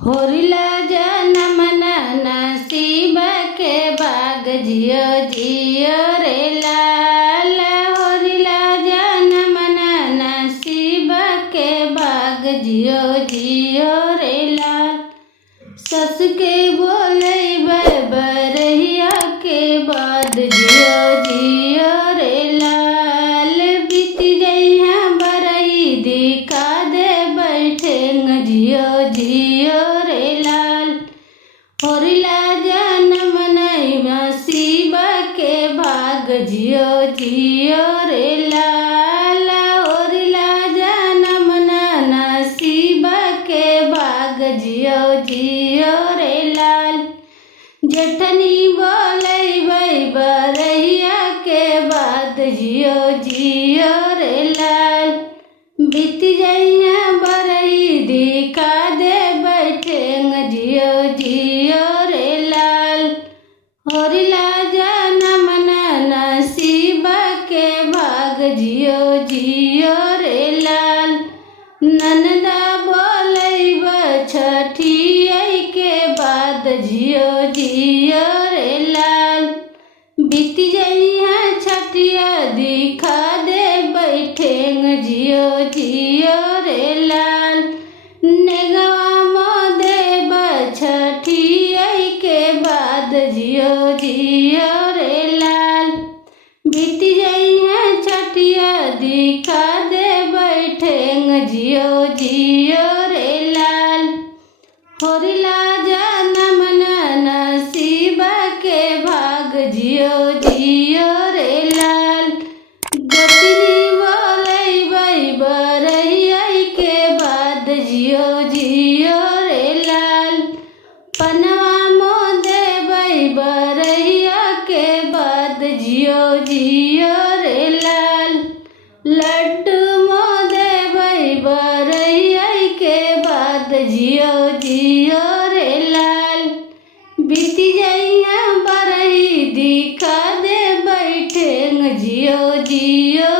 होरिला जनम नसीब के बाग जियो जियो रे लाल। होरिला जनम नसीब के बाग जियो जियो रे लाल। सस के बोले बरहिया के बाद जियो जियो रे लाल। बीत जइहा बरई दिखा दे बैठेंग जियो जियो रे लाल। होरिला जनम नसीब के भाग जियो जियो रे लाल। होरिला जनम नसीब के भाग जियो जियो रे लाल। जेठनी बोले बरहिया के बाद जियो जियो रे लाल। बीत जइहा बरई दिखा दे बैठेंग जियो जियो रे लाल। होरिला जनम नसीब के भाग जियो जियो रे लाल। ननदा बोले छठिया के बाद जियो जियो रे लाल। बीत जइहा छठिया दिखा दे बैठेंग जियो जियो रे लाल। नेगवा मोदे छठिया के बाद जियो जियो रे लाल। बीत जइहा छठिया दिखा दे बैठेंग जियो जियो रे लाल। होरिला जनम नसीब के भाग जियो जियो रे लाल। गोतनी बोले बरहिया के बाद जियो जियो रे लाल। पनवा मोदे बरहिया के बाद जियो जियो रे लाल। लड्डू मोदे बरहिया के बाद जियो जियो रे लाल। बीत जइहा बरई दिखा दे बैठेंग जियो जियो